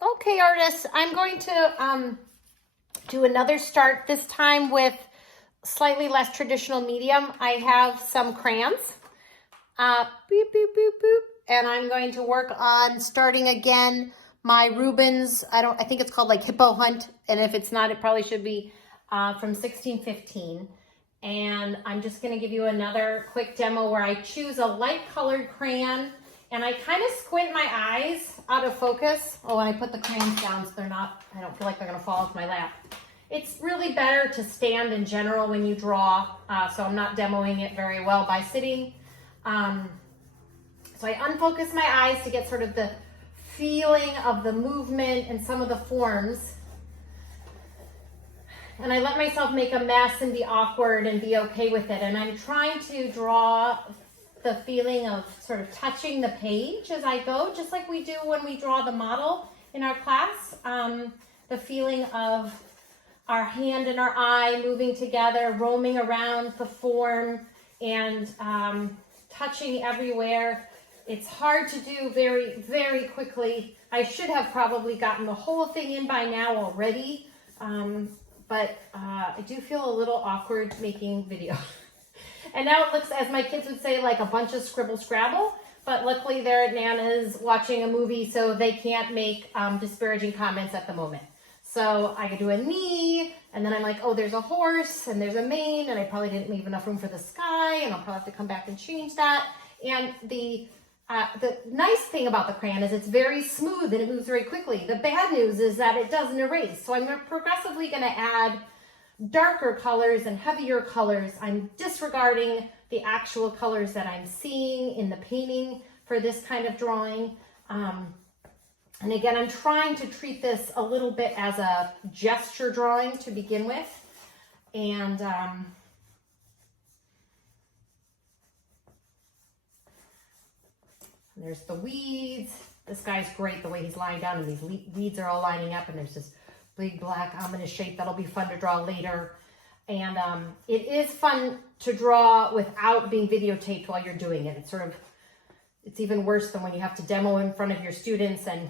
Okay, artists, I'm going to do another start, this time with slightly less traditional medium. I have some crayons, beep, beep, beep, boop, and I'm going to work on starting again my Rubens. I think it's called like Hippo Hunt, and if it's not, it probably should be from 1615. And I'm just going to give you another quick demo where I choose a light colored crayon and I kind of squint my eyes out of focus. Oh, and I put the crayons down so I don't feel like they're going to fall off my lap. It's really better to stand in general when you draw, so I'm not demoing it very well by sitting. So I unfocus my eyes to get sort of the feeling of the movement and some of the forms. And I let myself make a mess and be awkward and be okay with it. And I'm trying to draw the feeling of sort of touching the page as I go, just like we do when we draw the model in our class. The feeling of our hand and our eye moving together, roaming around the form and touching everywhere. It's hard to do very, very quickly. I should have probably gotten the whole thing in by now already. But I do feel a little awkward making video. And now it looks, as my kids would say, like a bunch of scribble scrabble. But luckily they're at Nana's watching a movie, so they can't make disparaging comments at the moment. So I could do a knee, and then I'm like, oh, there's a horse, and there's a mane, and I probably didn't leave enough room for the sky, and I'll probably have to come back and change that. And the nice thing about the crayon is it's very smooth and it moves very quickly. The bad news is that it doesn't erase. So I'm progressively going to add darker colors and heavier colors. I'm disregarding the actual colors that I'm seeing in the painting for this kind of drawing. And again, I'm trying to treat this a little bit as a gesture drawing to begin with. And there's the weeds. This guy's great the way he's lying down, and these weeds are all lining up, and there's this big black ominous shape that'll be fun to draw later. And it is fun to draw without being videotaped while you're doing it. It's even worse than when you have to demo in front of your students, and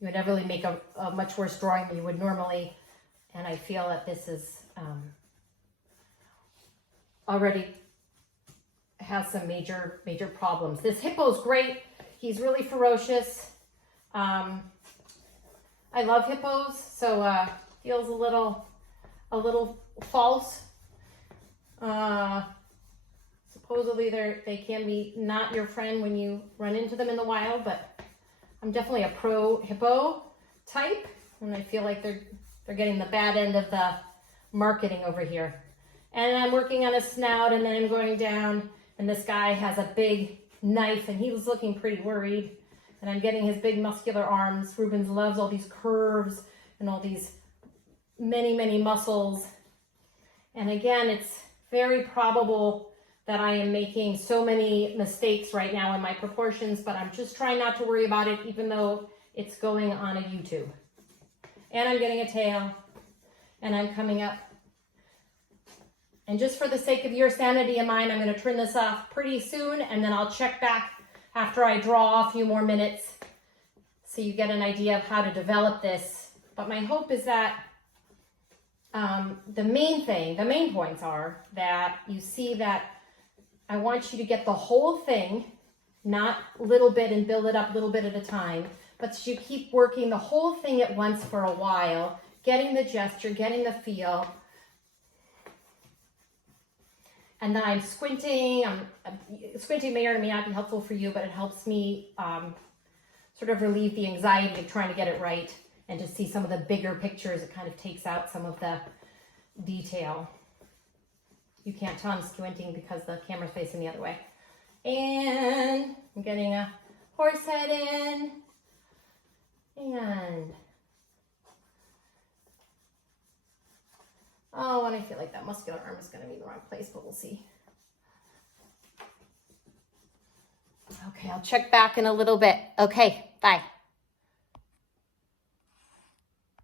you would inevitably make a much worse drawing than you would normally. And I feel that this is already has some major problems. This hippo's great. He's really ferocious. I love hippos, so feels a little false. Supposedly they can be not your friend when you run into them in the wild, but I'm definitely a pro hippo type, and I feel like they're getting the bad end of the marketing over here. And I'm working on a snout, and then I'm going down, and this guy has a big knife, and he was looking pretty worried. And I'm getting his big muscular arms. Rubens loves all these curves and all these many muscles. And again, it's very probable that I am making so many mistakes right now in my proportions, but I'm just trying not to worry about it, even though it's going on a YouTube. And I'm getting a tail, and I'm coming up. And just for the sake of your sanity and mine, I'm going to turn this off pretty soon, and then I'll check back after I draw a few more minutes so you get an idea of how to develop this. But my hope is that the main points are that you see that I want you to get the whole thing, not little bit and build it up little bit at a time, but you keep working the whole thing at once for a while, getting the gesture, getting the feel. And then I'm squinting. Squinting may or may not be helpful for you, but it helps me sort of relieve the anxiety of trying to get it right and to see some of the bigger pictures. It kind of takes out some of the detail. You can't tell I'm squinting because the camera's facing the other way. And I'm getting a horse head in. And oh, and I feel like that muscular arm is going to be in the wrong place, but we'll see. Okay, I'll check back in a little bit. Okay, bye.